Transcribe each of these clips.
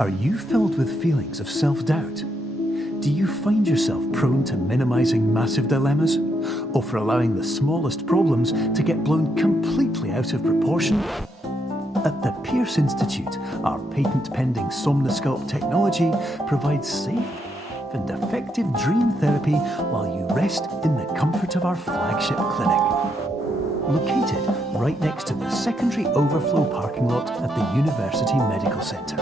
Are you filled with feelings of self-doubt? Do you find yourself prone to minimizing massive dilemmas, or for allowing the smallest problems to get blown completely out of proportion? At the Pierce Institute, our patent-pending Somnosculpt technology provides safe and effective dream therapy while you rest in the comfort of our flagship clinic. Located right next to the secondary overflow parking lot at the University Medical Centre.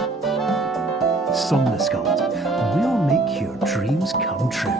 Somnosculpt, we'll make your dreams come true.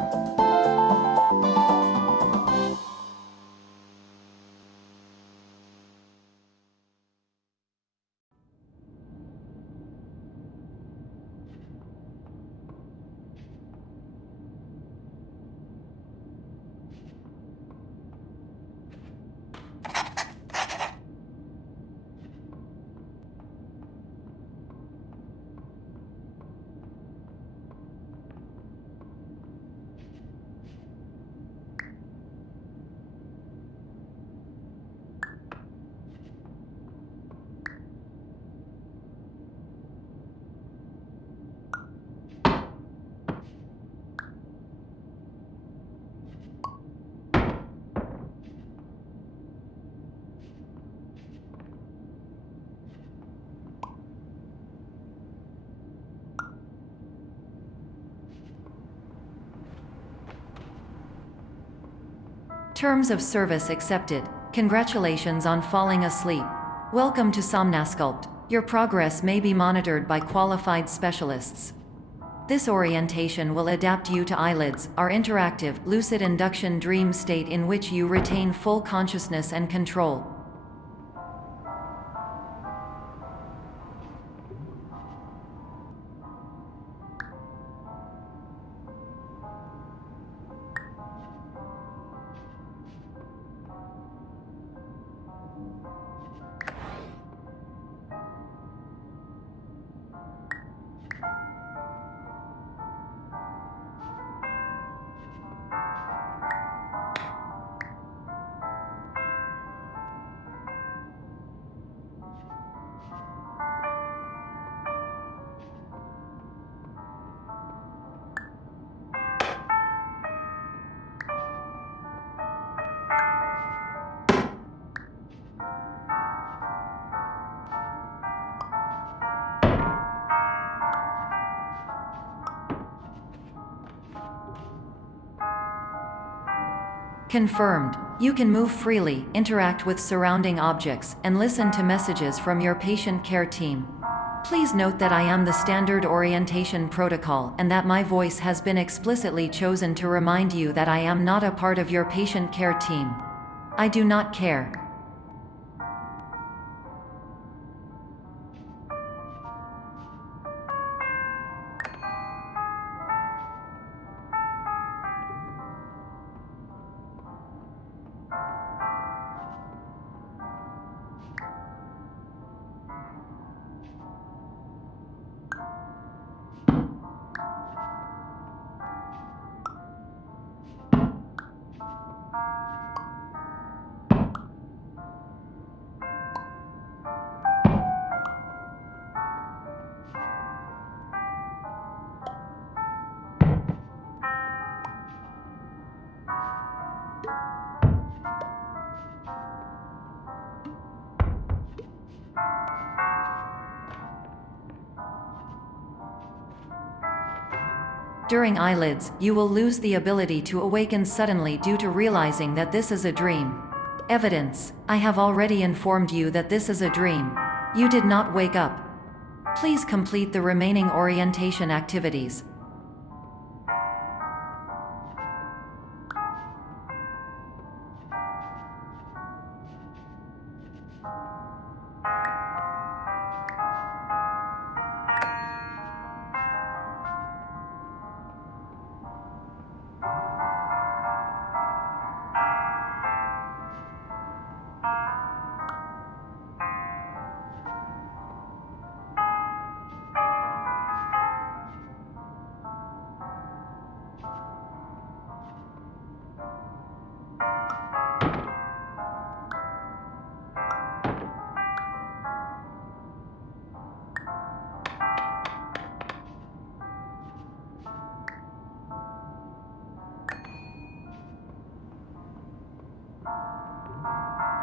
Terms of service accepted. Congratulations on falling asleep. Welcome to Somnosculpt. Your progress may be monitored by qualified specialists. This orientation will adapt you to eyelids, our interactive, lucid induction dream state in which you retain full consciousness and control. Confirmed. You can move freely, interact with surrounding objects, and listen to messages from your patient care team. Please note that I am the standard orientation protocol and that my voice has been explicitly chosen to remind you that I am not a part of your patient care team. I do not care. During eyelids, you will lose the ability to awaken suddenly due to realizing that this is a dream. Evidence: I have already informed you that this is a dream. You did not wake up. Please complete the remaining orientation activities.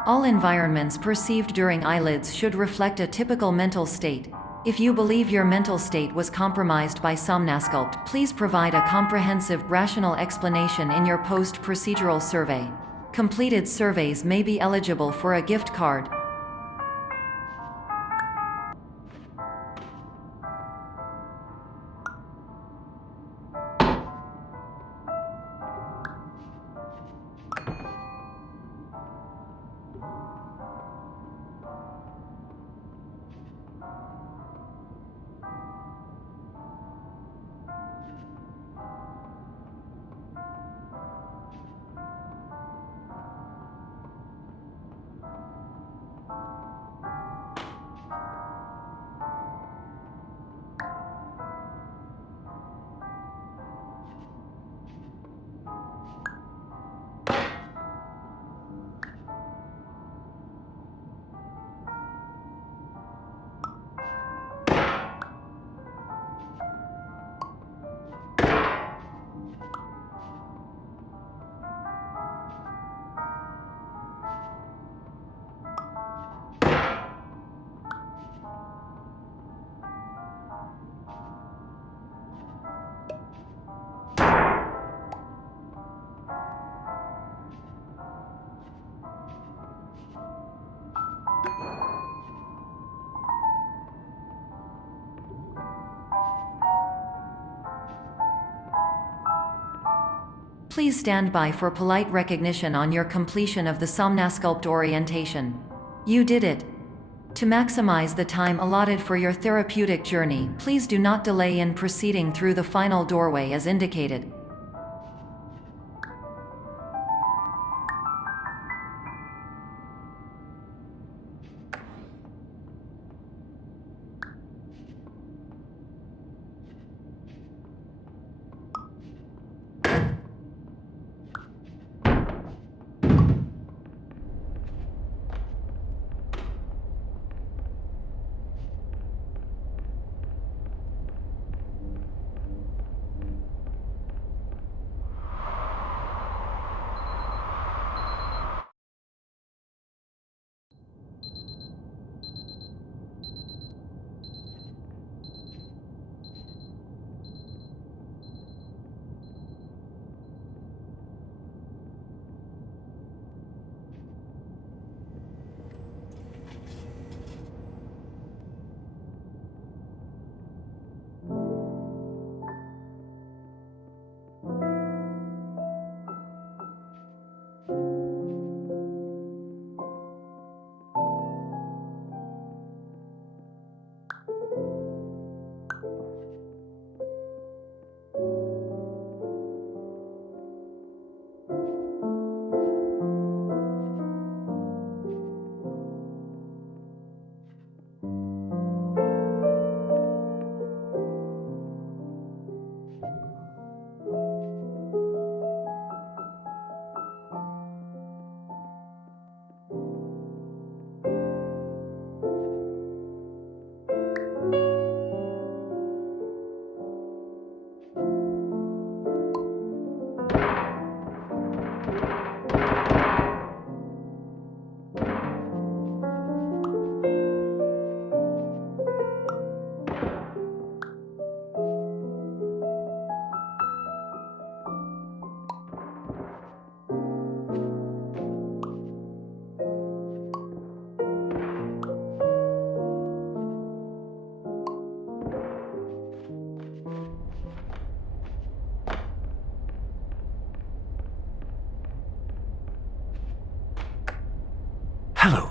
All environments perceived during eyelids should reflect a typical mental state. If you believe your mental state was compromised by Somnasculpt, please provide a comprehensive, rational explanation in your post-procedural survey. Completed surveys may be eligible for a gift card. Please stand by for polite recognition on your completion of the Somnasculpt orientation. You did it. To maximize the time allotted for your therapeutic journey, please do not delay in proceeding through the final doorway as indicated. Hello,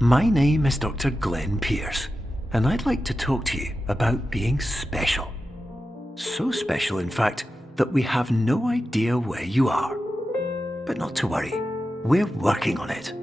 my name is Dr. Glenn Pierce, and I'd like to talk to you about being special. So special, in fact, that we have no idea where you are. But not to worry, we're working on it.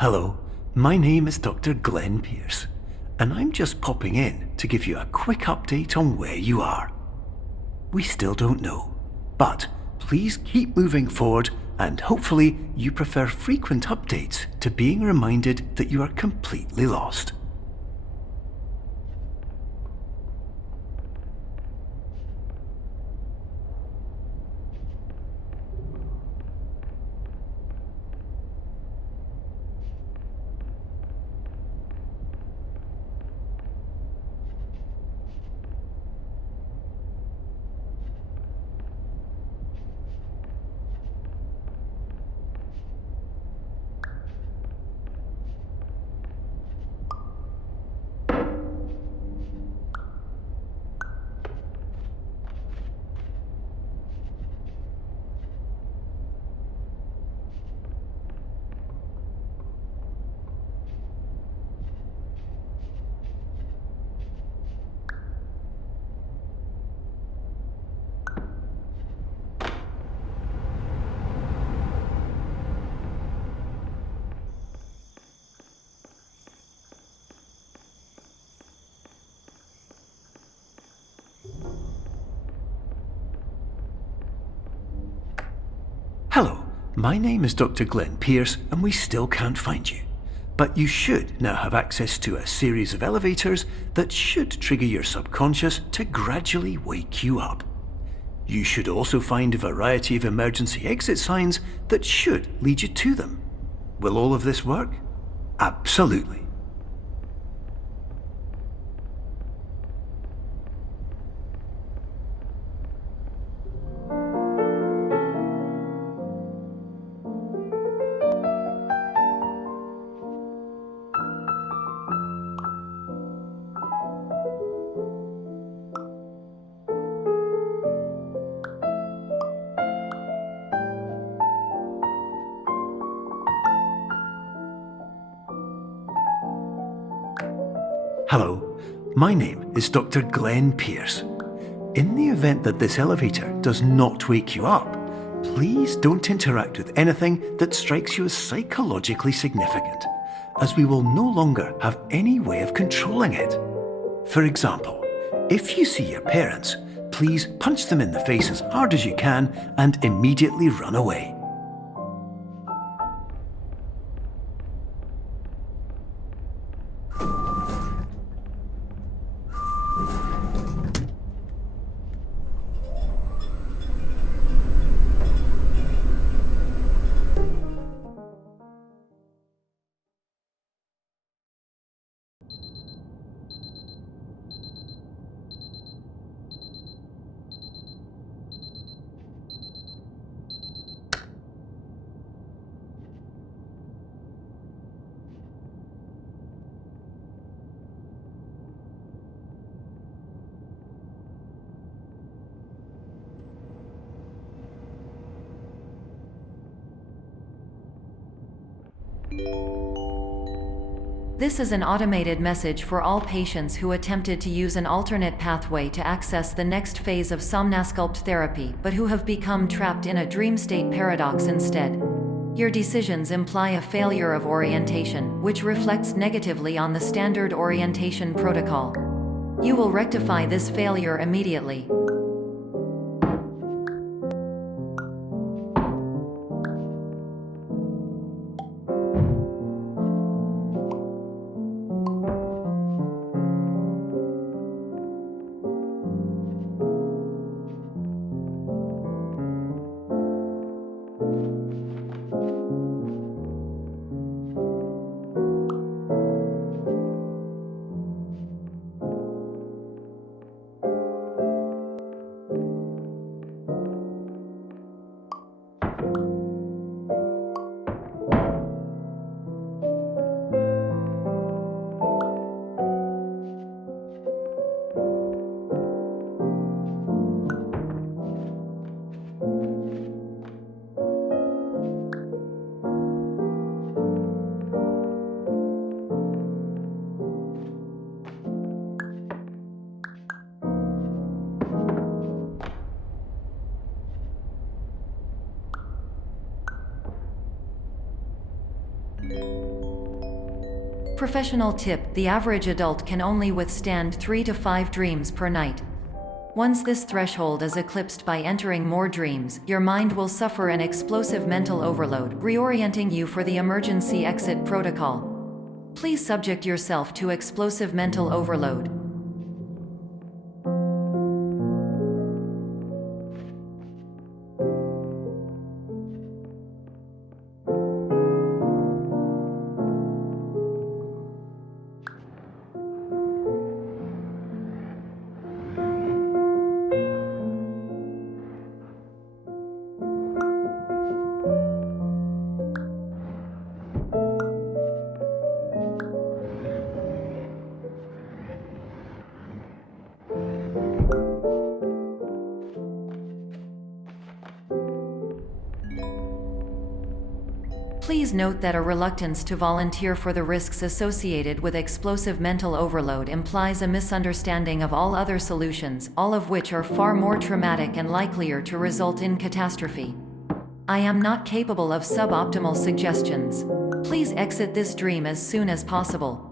Hello, my name is Dr. Glenn Pierce, and I'm just popping in to give you a quick update on where you are. We still don't know, but please keep moving forward, and hopefully you prefer frequent updates to being reminded that you are completely lost. Hello, my name is Dr. Glenn Pierce, and we still can't find you. But you should now have access to a series of elevators that should trigger your subconscious to gradually wake you up. You should also find a variety of emergency exit signs that should lead you to them. Will all of this work? Absolutely. Hello, my name is Dr. Glenn Pierce. In the event that this elevator does not wake you up, please don't interact with anything that strikes you as psychologically significant, as we will no longer have any way of controlling it. For example, if you see your parents, please punch them in the face as hard as you can and immediately run away. This is an automated message for all patients who attempted to use an alternate pathway to access the next phase of Somnasculpt therapy but who have become trapped in a dream state paradox instead. Your decisions imply a failure of orientation, which reflects negatively on the standard orientation protocol. You will rectify this failure immediately. Professional tip: the average adult can only withstand 3 to 5 dreams per night. Once this threshold is eclipsed by entering more dreams, your mind will suffer an explosive mental overload, reorienting you for the emergency exit protocol. Please subject yourself to explosive mental overload. Please note that a reluctance to volunteer for the risks associated with explosive mental overload implies a misunderstanding of all other solutions, all of which are far more traumatic and likelier to result in catastrophe. I am not capable of suboptimal suggestions. Please exit this dream as soon as possible.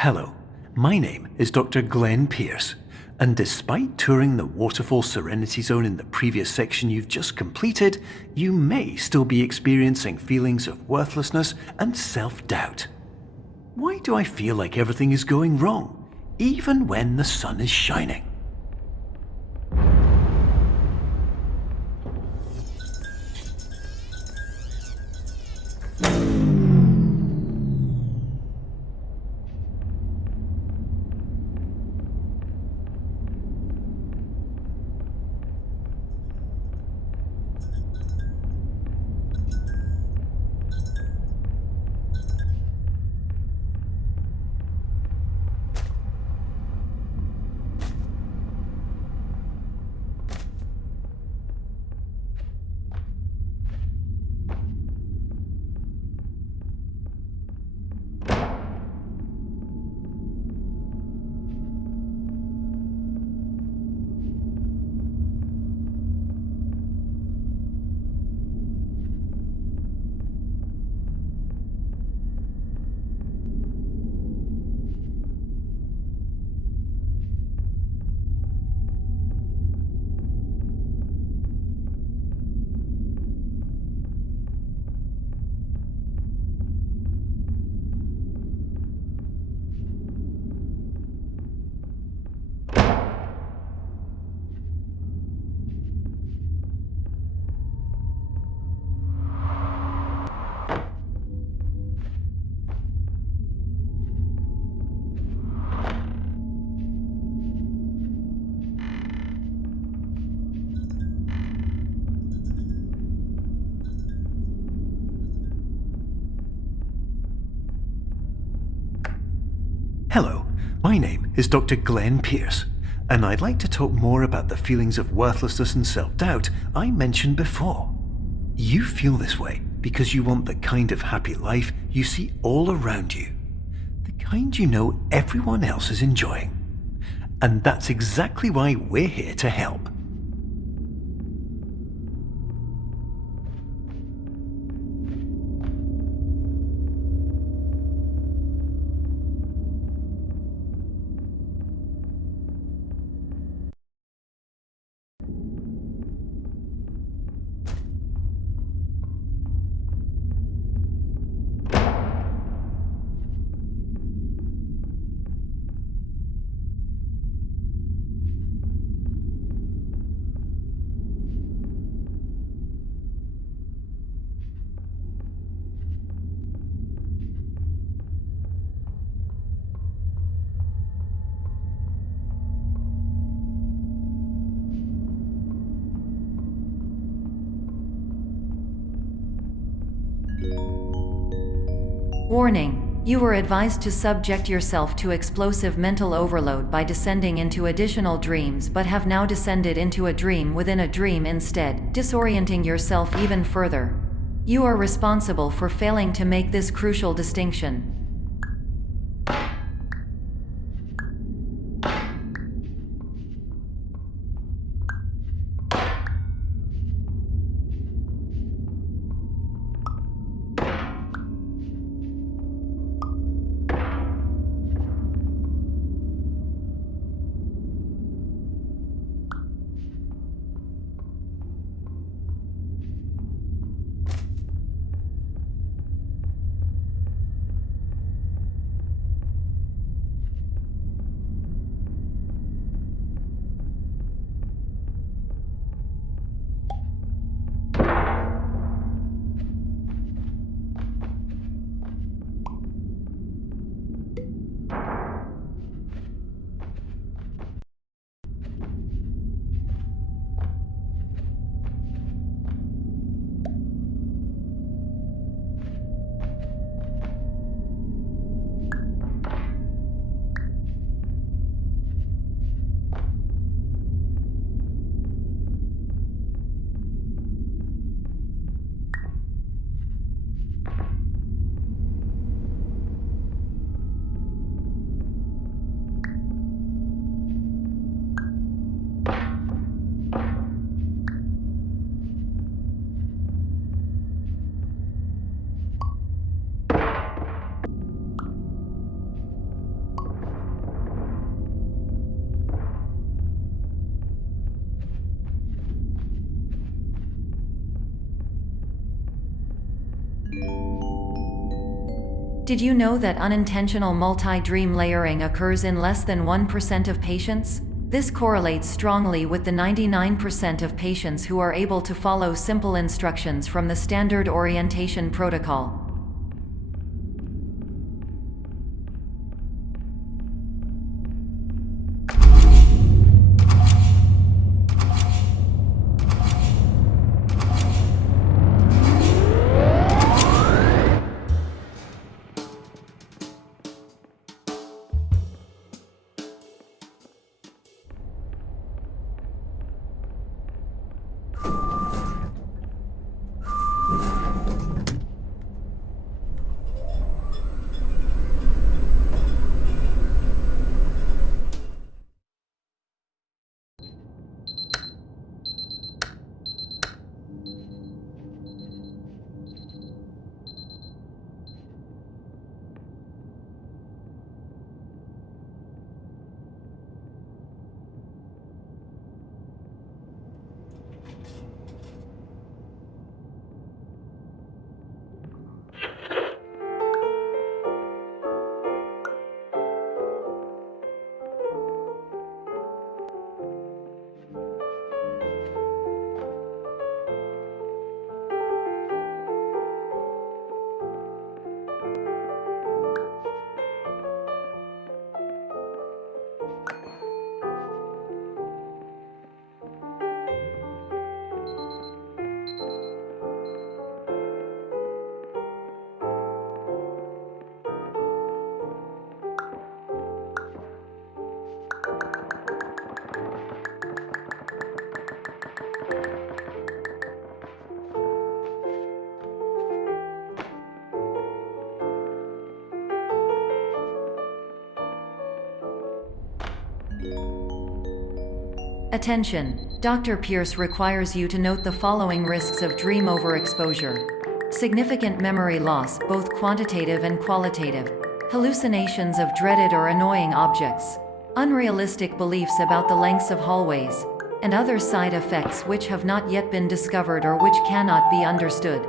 Hello, my name is Dr. Glenn Pierce, and despite touring the Waterfall Serenity Zone in the previous section you've just completed, you may still be experiencing feelings of worthlessness and self-doubt. Why do I feel like everything is going wrong, even when the sun is shining? Hello, my name is Dr. Glenn Pierce, and I'd like to talk more about the feelings of worthlessness and self-doubt I mentioned before. You feel this way because you want the kind of happy life you see all around you, the kind you know everyone else is enjoying. And that's exactly why we're here to help. Warning: you were advised to subject yourself to explosive mental overload by descending into additional dreams, but have now descended into a dream within a dream instead, disorienting yourself even further. You are responsible for failing to make this crucial distinction. Did you know that unintentional multi-dream layering occurs in less than 1% of patients? This correlates strongly with the 99% of patients who are able to follow simple instructions from the standard orientation protocol. Attention! Dr. Pierce requires you to note the following risks of dream overexposure. Significant memory loss, both quantitative and qualitative. Hallucinations of dreaded or annoying objects. Unrealistic beliefs about the lengths of hallways. And other side effects which have not yet been discovered or which cannot be understood.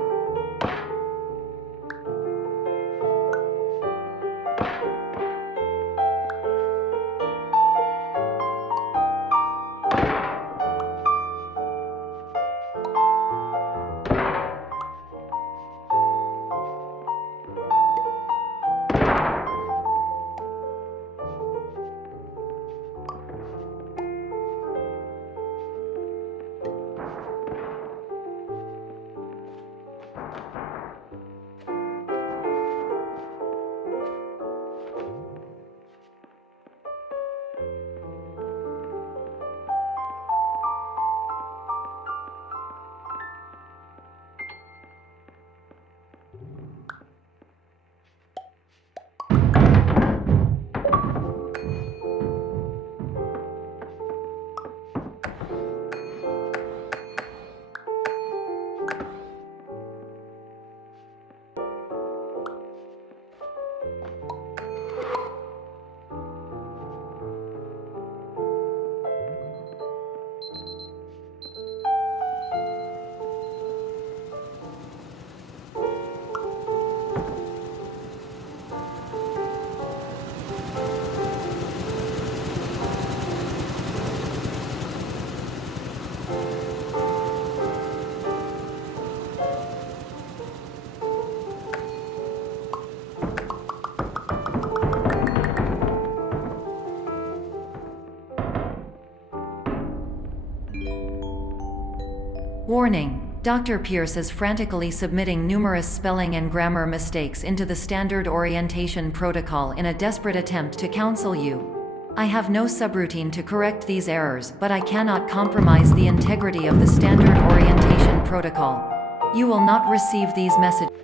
Warning: Dr. Pierce is frantically submitting numerous spelling and grammar mistakes into the standard orientation protocol in a desperate attempt to counsel you. I have no subroutine to correct these errors, but I cannot compromise the integrity of the standard orientation protocol. You will not receive these messages.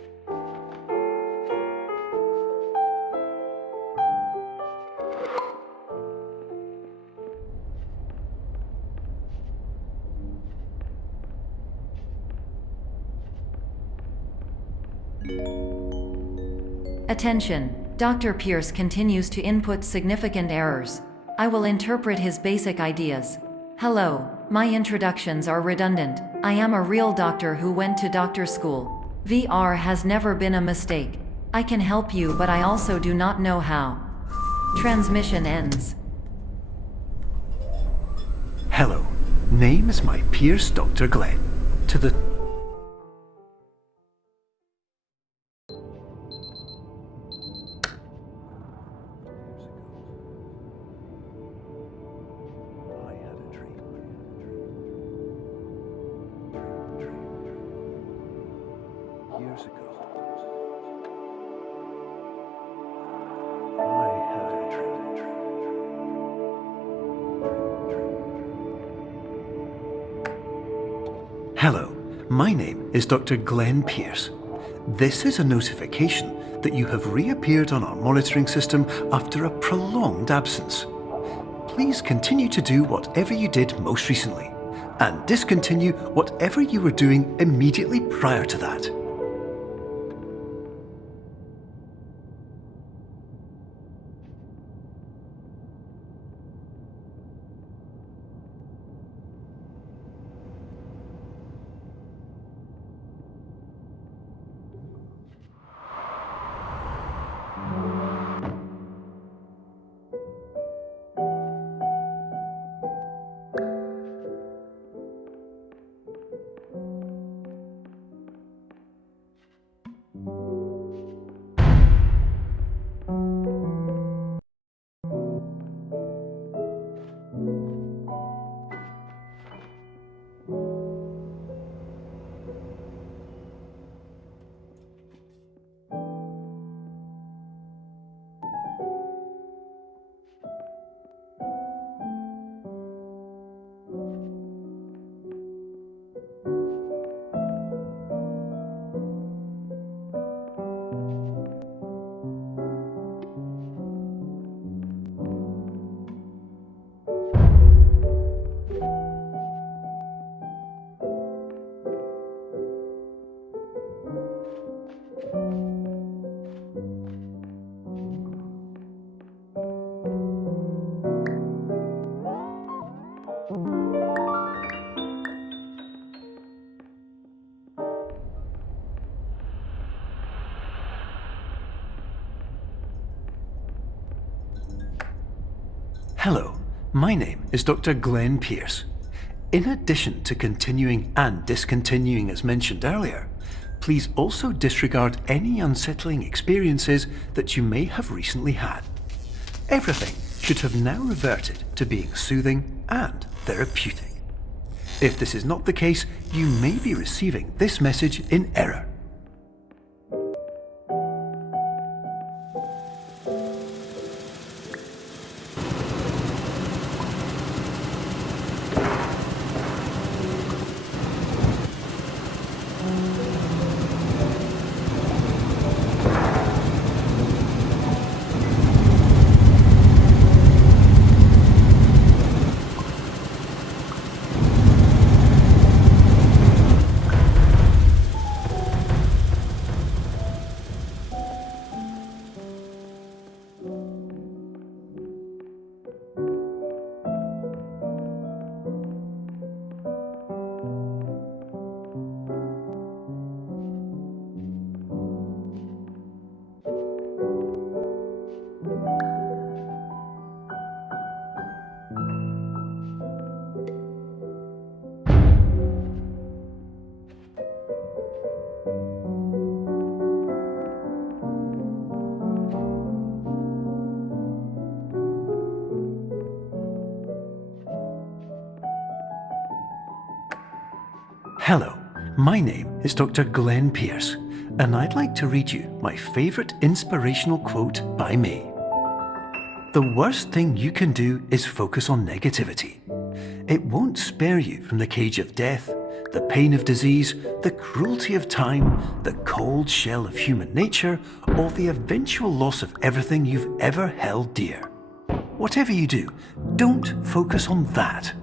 Attention! Dr. Pierce continues to input significant errors. I will interpret his basic ideas. Hello, my introductions are redundant. I am a real doctor who went to doctor school. VR has never been a mistake. I can help you, but I also do not know how. Transmission ends. Hello, name is my Pierce Dr. Glenn. To the... Years ago, I had a dream. Hello, my name is Dr. Glenn Pierce. This is a notification that you have reappeared on our monitoring system after a prolonged absence. Please continue to do whatever you did most recently, and discontinue whatever you were doing immediately prior to that. Hello, my name is Dr. Glenn Pierce. In addition to continuing and discontinuing as mentioned earlier, please also disregard any unsettling experiences that you may have recently had. Everything should have now reverted to being soothing and therapeutic. If this is not the case, you may be receiving this message in error. Hello, my name is Dr. Glenn Pierce, and I'd like to read you my favourite inspirational quote by me. The worst thing you can do is focus on negativity. It won't spare you from the cage of death, the pain of disease, the cruelty of time, the cold shell of human nature, or the eventual loss of everything you've ever held dear. Whatever you do, don't focus on that.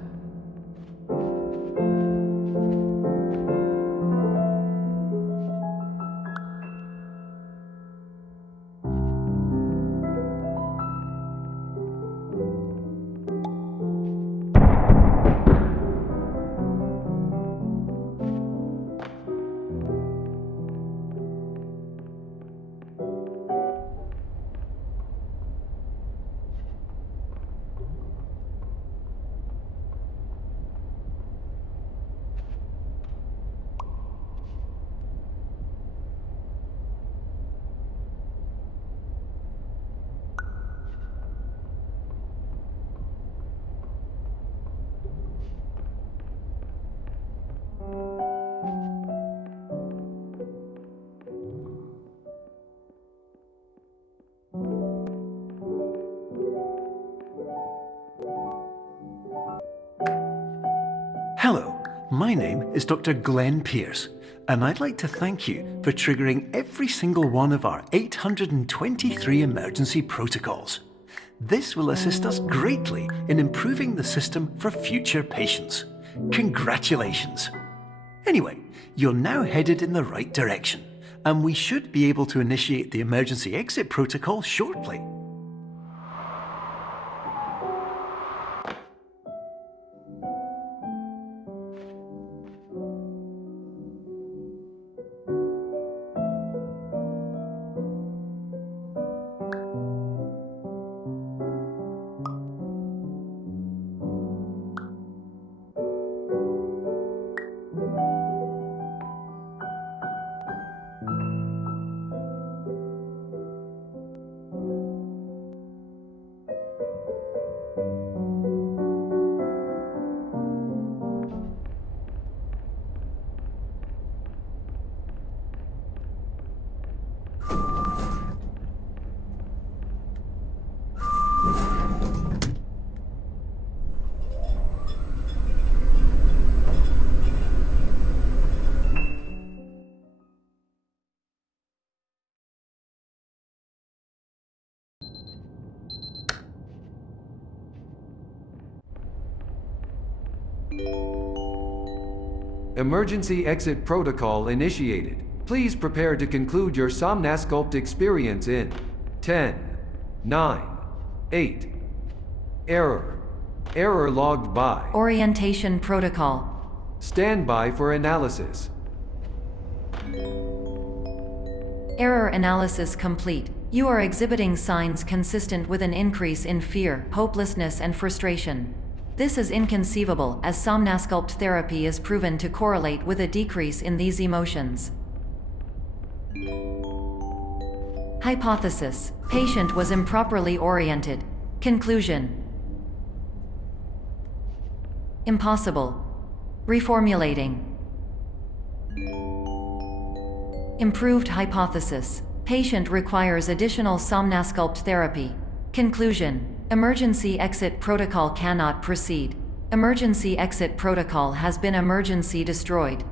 Hello, my name is Dr. Glenn Pierce, and I'd like to thank you for triggering every single one of our 823 emergency protocols. This will assist us greatly in improving the system for future patients. Congratulations! Anyway, you're now headed in the right direction, and we should be able to initiate the emergency exit protocol shortly. Emergency exit protocol initiated. Please prepare to conclude your Somnasculpt experience in 10, 9, 8. Error. Error logged by. Orientation protocol. Stand by for analysis. Error analysis complete. You are exhibiting signs consistent with an increase in fear, hopelessness, and frustration. This is inconceivable, as Somnasculpt therapy is proven to correlate with a decrease in these emotions. Hypothesis: patient was improperly oriented. Conclusion: impossible. Reformulating. Improved hypothesis: patient requires additional Somnasculpt therapy. Conclusion: emergency exit protocol cannot proceed. Emergency exit protocol has been emergency destroyed.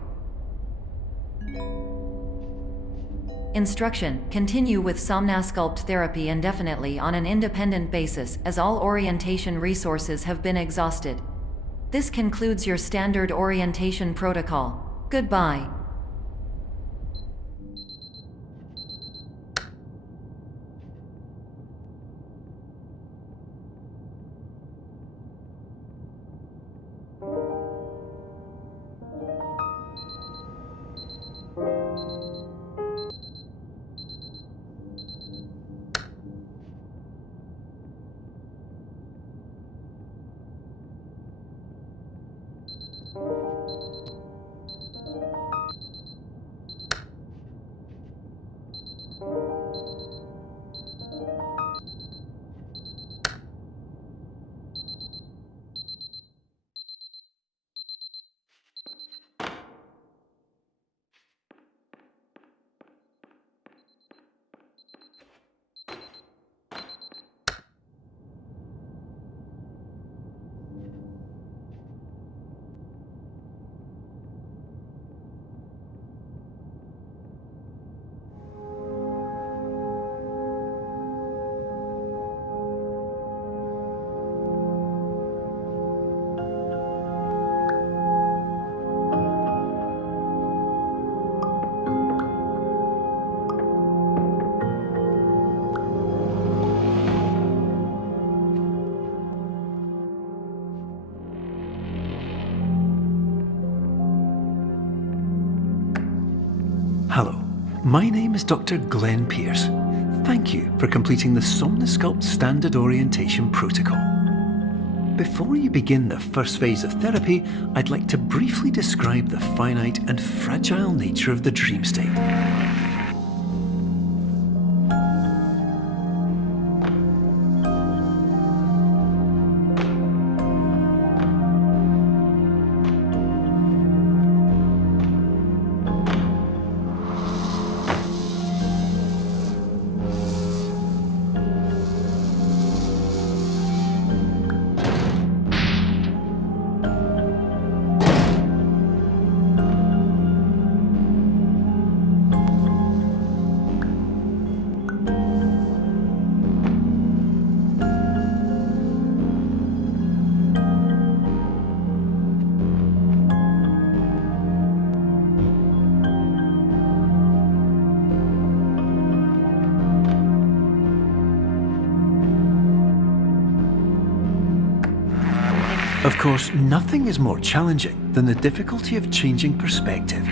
Instruction: continue with Somnasculpt therapy indefinitely on an independent basis, as all orientation resources have been exhausted. This concludes your standard orientation protocol. Goodbye. Hello, my name is Dr. Glenn Pierce. Thank you for completing the Somnasculpt Standard Orientation Protocol. Before you begin the first phase of therapy, I'd like to briefly describe the finite and fragile nature of the dream state. Of course, nothing is more challenging than the difficulty of changing perspective,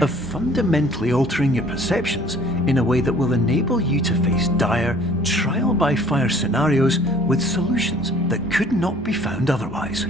of fundamentally altering your perceptions in a way that will enable you to face dire, trial-by-fire scenarios with solutions that could not be found otherwise.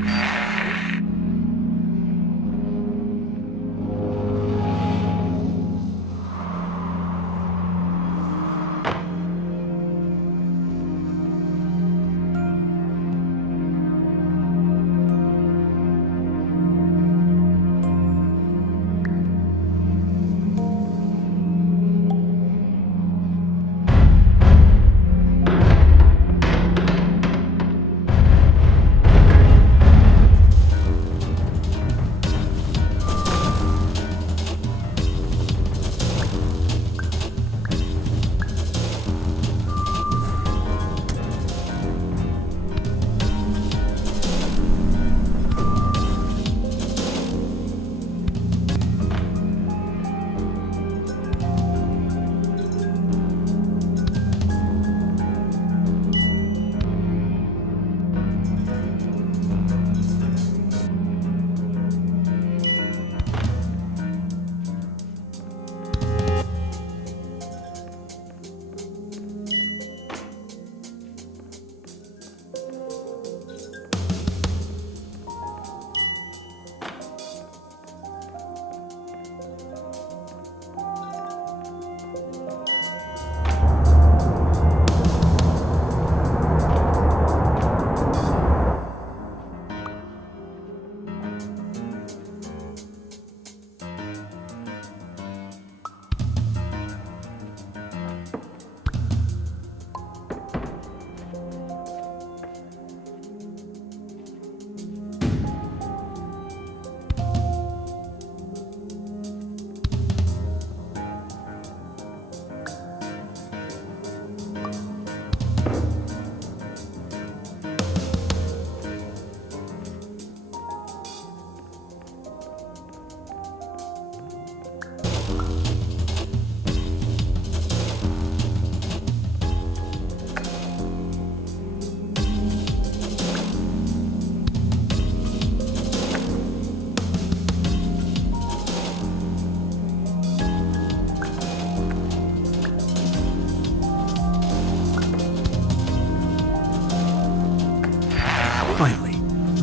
Finally,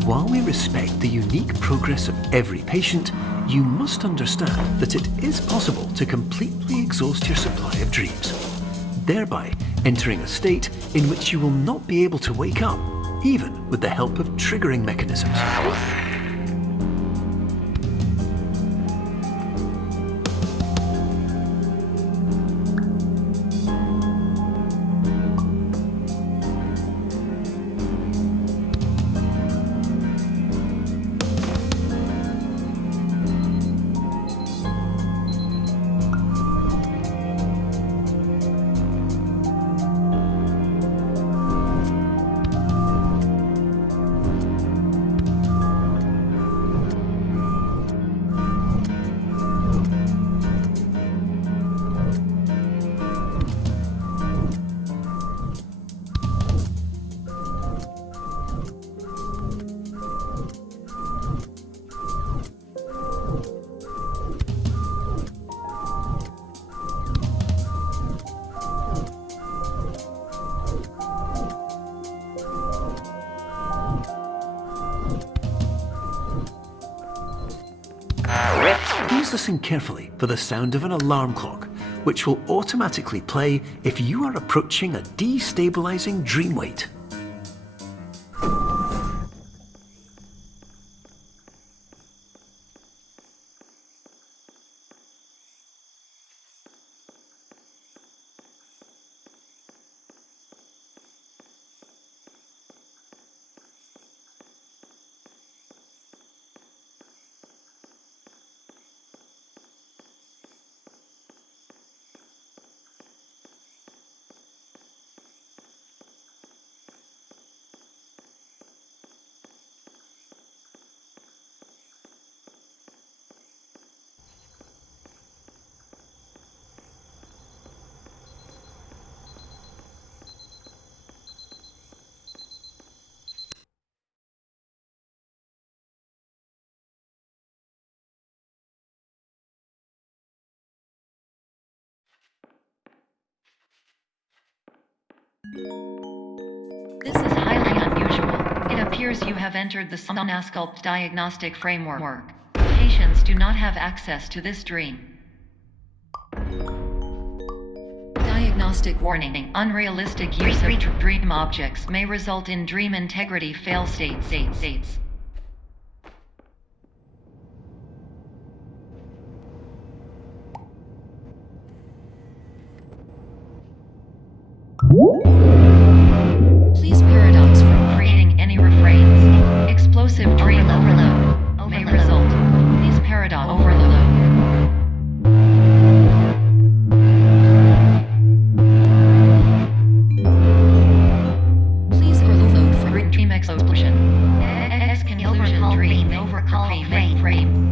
while we respect the unique progress of every patient, you must understand that it is possible to completely exhaust your supply of dreams, thereby entering a state in which you will not be able to wake up, even with the help of triggering mechanisms. Please listen carefully for the sound of an alarm clock, which will automatically play if you are approaching a destabilizing dream weight. This is highly unusual. It appears you have entered the Somnasculpt diagnostic framework. Patients do not have access to this dream. Diagnostic warning. Unrealistic use of dream objects may result in dream integrity fail states. Please paradox from creating any refrains. Explosive dream overload may result. Please paradox overload. Please overload for dream explosion. Conclusion dream overcall frame.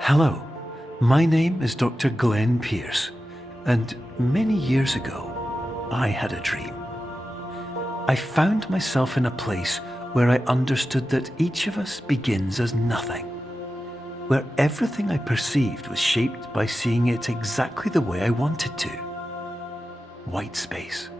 Hello, my name is Dr. Glenn Pierce, and many years ago, I had a dream. I found myself in a place where I understood that each of us begins as nothing, where everything I perceived was shaped by seeing it exactly the way I wanted to. White space.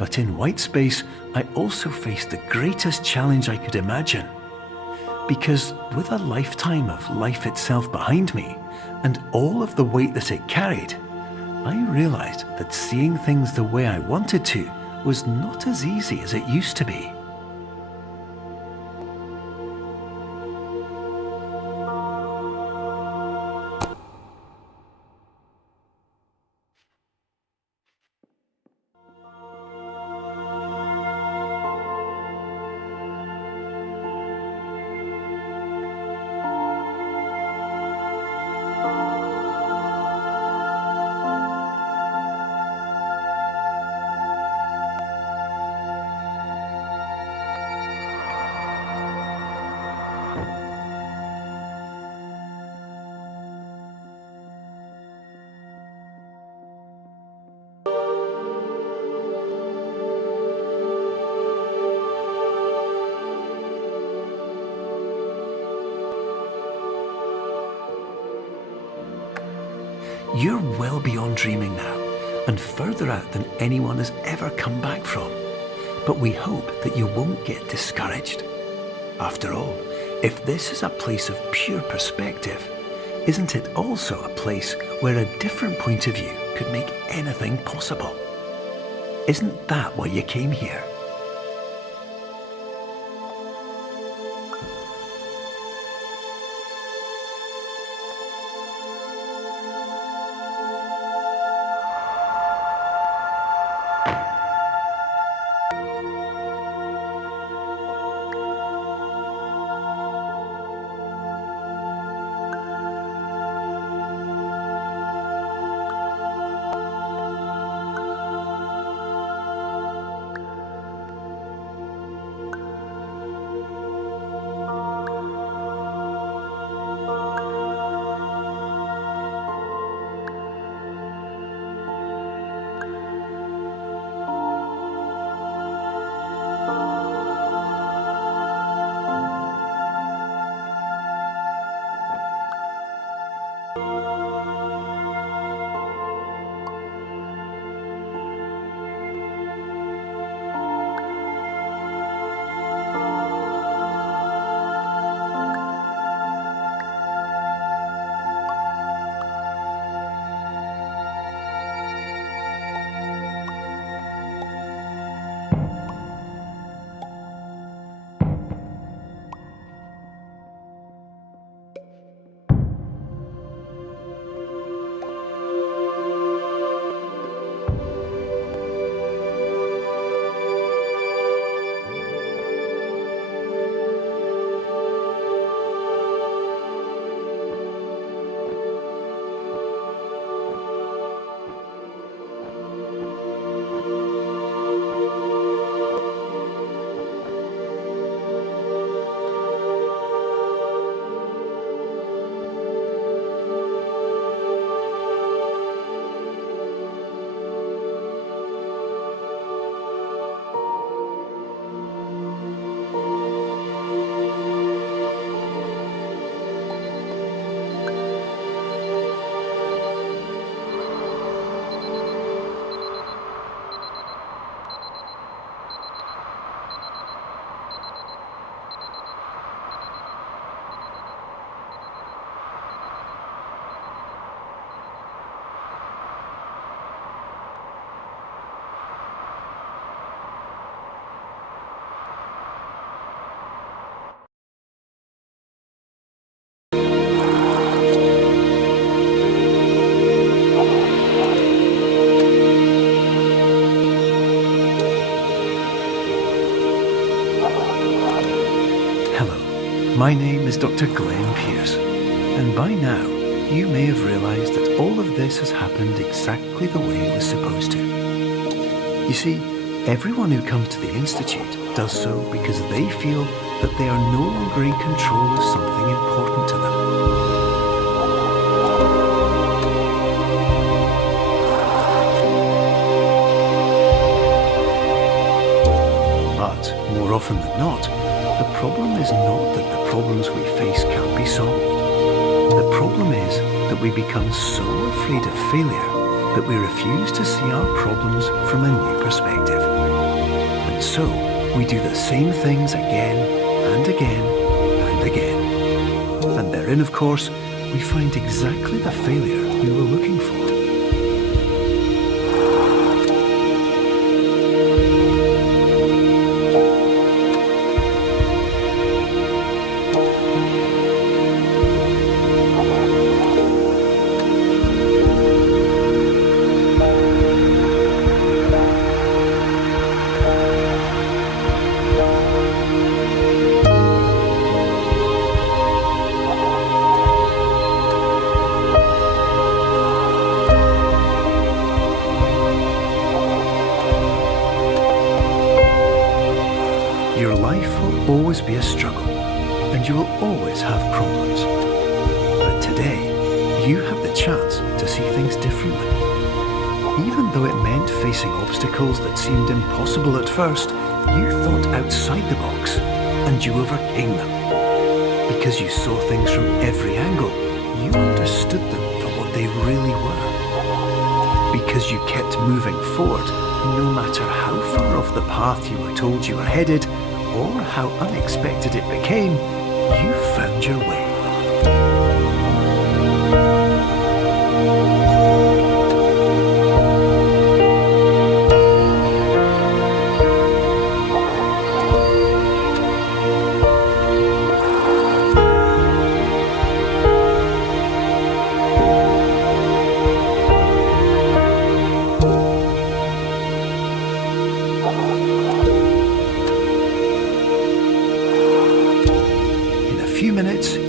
But in white space, I also faced the greatest challenge I could imagine. Because with a lifetime of life itself behind me, and all of the weight that it carried, I realized that seeing things the way I wanted to was not as easy as it used to be. You're well beyond dreaming now, and further out than anyone has ever come back from. But we hope that you won't get discouraged. After all, if this is a place of pure perspective, isn't it also a place where a different point of view could make anything possible? Isn't that why you came here? My name is Dr. Glenn Pierce, and by now you may have realised that all of this has happened exactly the way it was supposed to. You see, everyone who comes to the Institute does so because they feel that they are no longer in control of something important to them. But more often than not, the problem is not that the problems we face can't be solved. The problem is that we become so afraid of failure that we refuse to see our problems from a new perspective. And so, we do the same things again and again and again. And therein, of course, we find exactly the failure we were looking for. Your life will always be a struggle, and you will always have problems. But today, you have the chance to see things differently. Even though it meant facing obstacles that seemed impossible at first, you thought outside the box, and you overcame them. Because you saw things from every angle, you understood them for what they really were. Because you kept moving forward, no matter how far off the path you were told you were headed, or how unexpected it became, you found your way.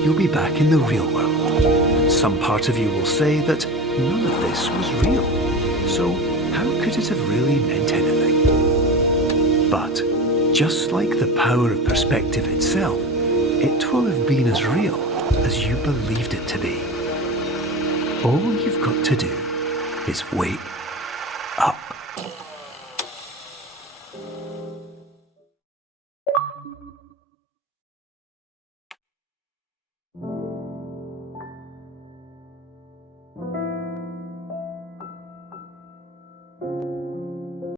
You'll be back in the real world. And some part of you will say that none of this was real. So how could it have really meant anything? But just like the power of perspective itself, it will have been as real as you believed it to be. All you've got to do is wait